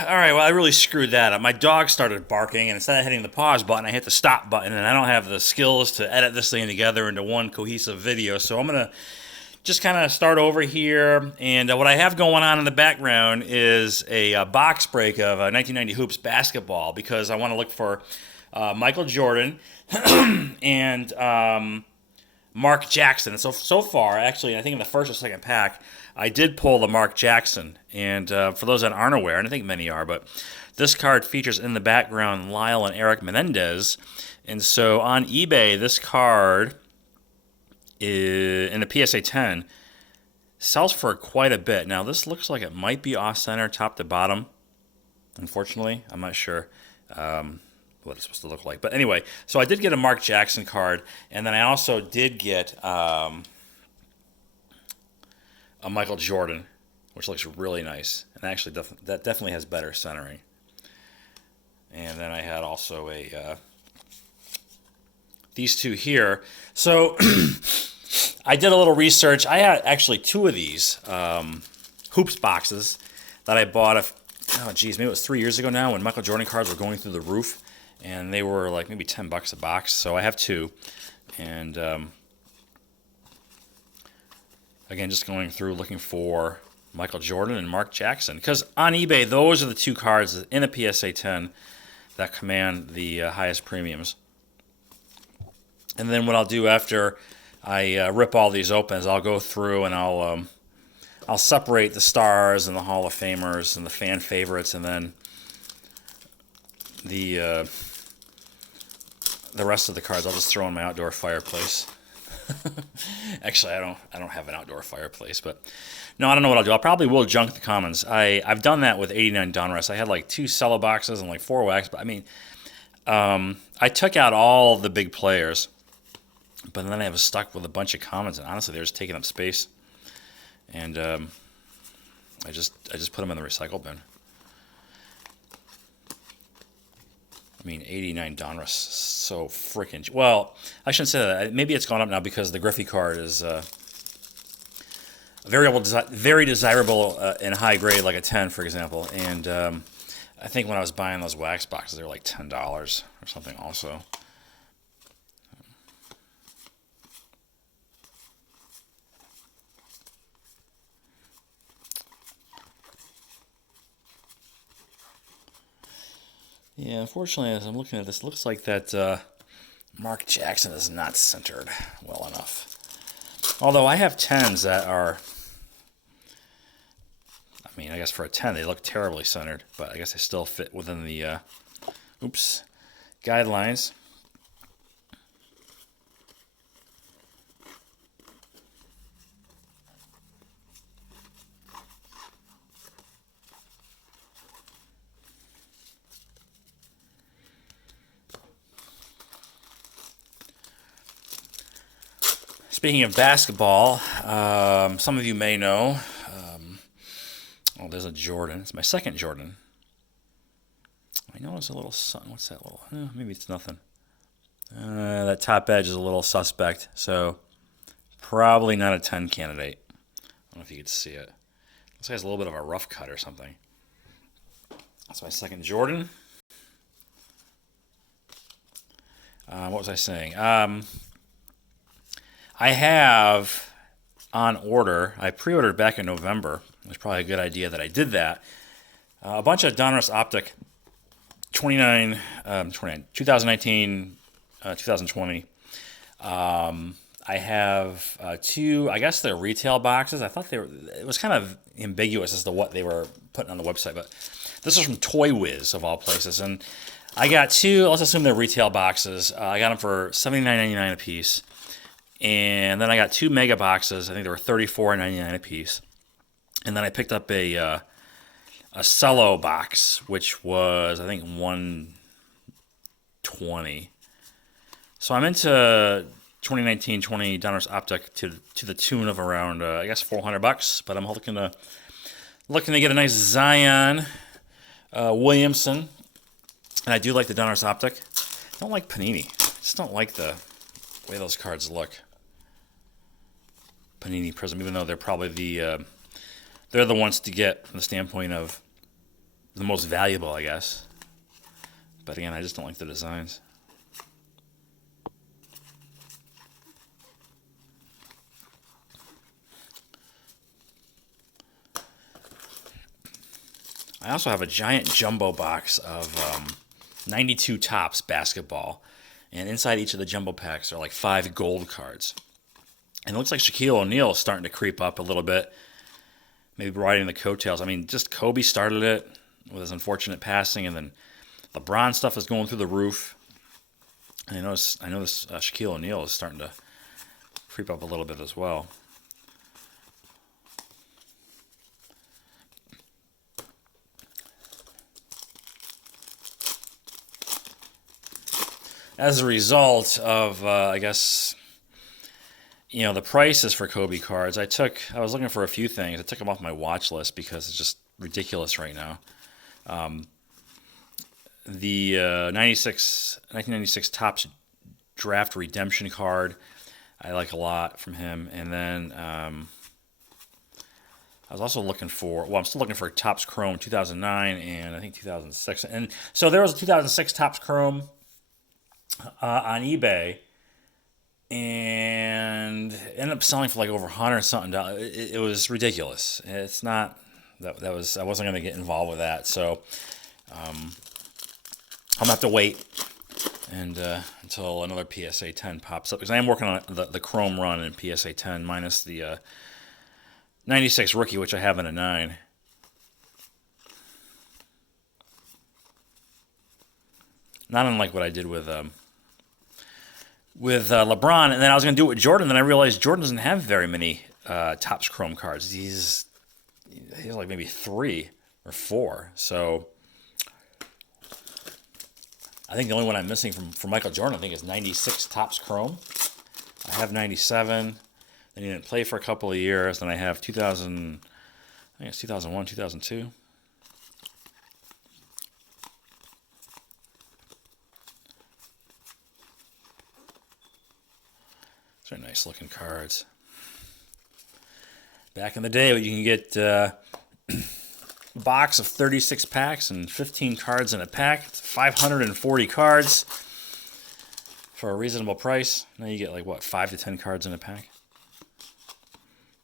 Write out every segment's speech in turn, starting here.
All right, well, I really screwed that up. My dog started barking, and instead of hitting the pause button, I hit the stop button, and I don't have the skills to edit this thing together into one cohesive video. So I'm going to just kind of start over here. And what I have going on in the background is a box break of 1990 Hoops basketball because I want to look for Michael Jordan and Mark Jackson. And so far, actually, I think in the first or second pack, I did pull the Mark Jackson. And for those that aren't aware, and I think many are, but this card features in the background Lyle and Eric Menendez. And so on eBay, this card in the PSA 10 sells for quite a bit. Now, this looks like it might be off-center, top to bottom. Unfortunately, I'm not sure what it's supposed to look like. But anyway, so I did get a Mark Jackson card, and then I also did get a Michael Jordan, which looks really nice. And actually, that definitely has better centering. And then I had also these two here. So I did a little research. I had actually two of these hoops boxes that I bought. Maybe it was 3 years ago now when Michael Jordan cards were going through the roof, and they were like maybe $10 a box. So I have two, and again, just going through looking for Michael Jordan and Mark Jackson because on eBay, those are the two cards in a PSA 10 that command the highest premiums. And then what I'll do after I rip all these open is I'll go through and I'll separate the stars and the Hall of Famers and the fan favorites, and then the rest of the cards I'll just throw in my outdoor fireplace. Actually, I don't have an outdoor fireplace, but no, I don't know what I'll do. I probably will junk the commons. I've done that with 89 Donruss. I had like 2 cello boxes and like 4 wax, but I mean, I took out all the big players, but then I was stuck with a bunch of commons, and honestly, they're just taking up space. And I just put them in the recycle bin. I mean, 89 Donruss, so freaking... Well, I shouldn't say that. Maybe it's gone up now because the Griffey card is very desirable in high grade, like a 10, for example. And I think when I was buying those wax boxes, they were like $10 or something also. Yeah, unfortunately, as I'm looking at this, it looks like that Mark Jackson is not centered well enough. Although I have 10s that are, I mean, I guess for a 10 they look terribly centered, but I guess they still fit within the, guidelines. Speaking of basketball, some of you may know, there's a Jordan. It's my second Jordan. I know it's a little, what's that little, maybe it's nothing. That top edge is a little suspect, so probably not a 10 candidate. I don't know if you could see it. This guy's a little bit of a rough cut or something. That's my second Jordan. What was I saying? I have on order, I pre-ordered back in November. It was probably a good idea that I did that. A bunch of Donruss Optic 2019, 2020. I have 2, I guess they're retail boxes. I thought it was kind of ambiguous as to what they were putting on the website, but this is from Toy Wiz of all places. And I got 2, let's assume they're retail boxes. I got them for $79.99 a piece. And then I got 2 mega boxes. I think they were $34.99 a piece. And then I picked up a cello box, which was I think $120. So I'm into 2019-20 Donruss Optic to the tune of around I guess $400. But I'm looking to get a nice Zion Williamson, and I do like the Donruss Optic. I don't like Panini. I just don't like the way those cards look. Panini Prism, even though they're probably they're the ones to get from the standpoint of the most valuable, I guess. But again, I just don't like the designs. I also have a giant jumbo box of 92 Topps basketball. And inside each of the jumbo packs are like 5 gold cards. And it looks like Shaquille O'Neal is starting to creep up a little bit. Maybe riding the coattails. I mean, just Kobe started it with his unfortunate passing, and then LeBron stuff is going through the roof. And I know this Shaquille O'Neal is starting to creep up a little bit as well. As a result of, I guess, the prices for Kobe cards, I was looking for a few things. I took them off my watch list because it's just ridiculous right now. The 1996 Topps Draft Redemption card, I like a lot from him. And then I was also looking for, I'm still looking for Topps Chrome 2009 and I think 2006. And so there was a 2006 Topps Chrome on eBay, and ended up selling for like over $100 something. It was ridiculous. It's not that was I wasn't going to get involved with that. So I'm gonna have to wait and until another PSA 10 pops up, because I am working on the Chrome run in PSA 10 minus the 96 rookie, which I have in a 9. Not unlike what I did with LeBron, and then I was going to do it with Jordan. Then I realized Jordan doesn't have very many Topps Chrome cards. He's like maybe 3 or 4. So I think the only one I'm missing from Michael Jordan, I think, is 96 Topps Chrome. I have 97. Then he didn't play for a couple of years. Then I have 2000. I think it's 2001, 2002. These are nice looking cards. Back in the day, you can get a box of 36 packs and 15 cards in a pack. It's 540 cards for a reasonable price. Now you get like, what, 5 to 10 cards in a pack?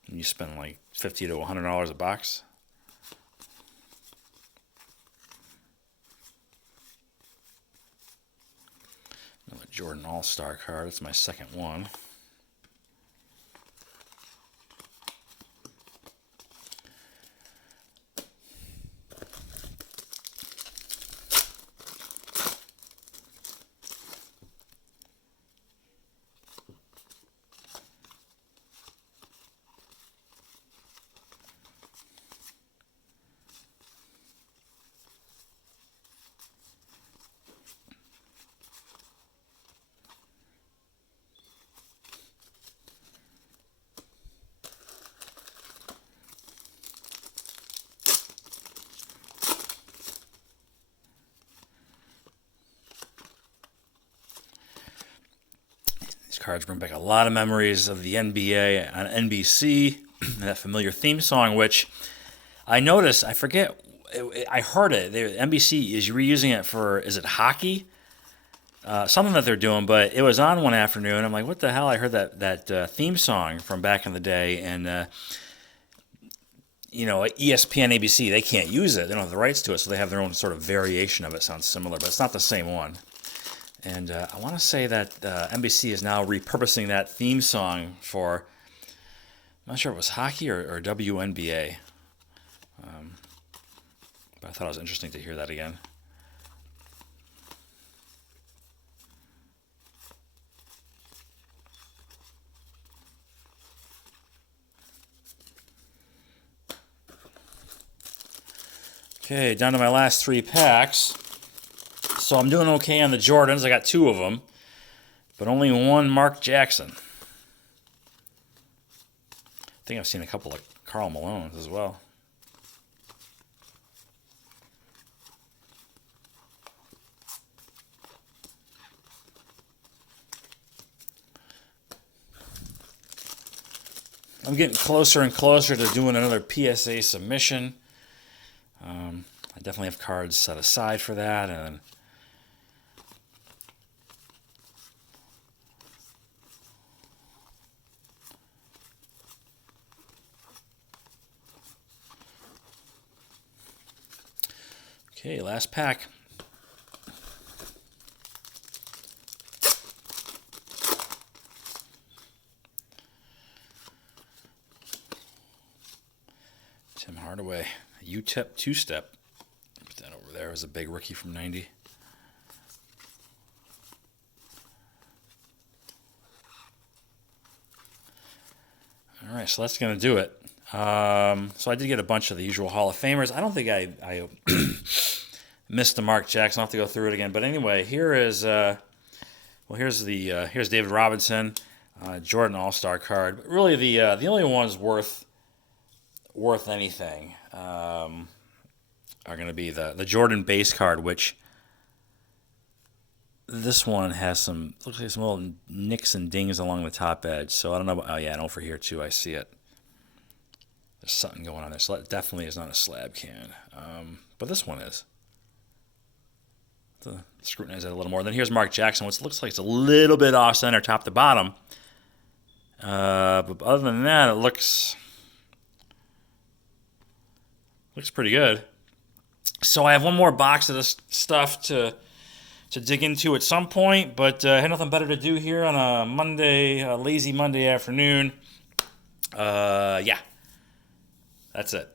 And you spend like $50 to $100 a box. Another Jordan All-Star card. That's my second one. Cards bring back a lot of memories of the NBA on NBC, that familiar theme song, which I noticed, I forget, I heard it. NBC is reusing it for, is it hockey? Something that they're doing, but it was on one afternoon. I'm like, what the hell? I heard that theme song from back in the day, and ESPN, ABC, they can't use it. They don't have the rights to it, so they have their own sort of variation of it. Sounds similar, but it's not the same one. And I want to say that NBC is now repurposing that theme song for, I'm not sure if it was hockey or WNBA. But I thought it was interesting to hear that again. Okay, down to my last 3 packs. So I'm doing okay on the Jordans. I got 2 of them, but only 1 Mark Jackson. I think I've seen a couple of Karl Malones as well. I'm getting closer and closer to doing another PSA submission. I definitely have cards set aside for that. And okay, last pack. Tim Hardaway, UTEP two-step. Put that over there as a big rookie from 90. All right, so that's going to do it. So I did get a bunch of the usual Hall of Famers. I don't think I missed the Mark Jackson. I'll have to go through it again. But anyway, here is here's David Robinson, Jordan All-Star card. But really, the only ones worth anything are going to be the Jordan base card, which this one has looks like some little nicks and dings along the top edge. So I don't know. Oh yeah, and over here too, I see it. There's something going on there. So that definitely is not a slab can, but this one is. To scrutinize that a little more. Then here's Mark Jackson, which looks like it's a little bit off center, top to bottom. But other than that, it looks pretty good. So I have one more box of this stuff to dig into at some point, but I had nothing better to do here on a Monday, lazy Monday afternoon. Yeah, that's it.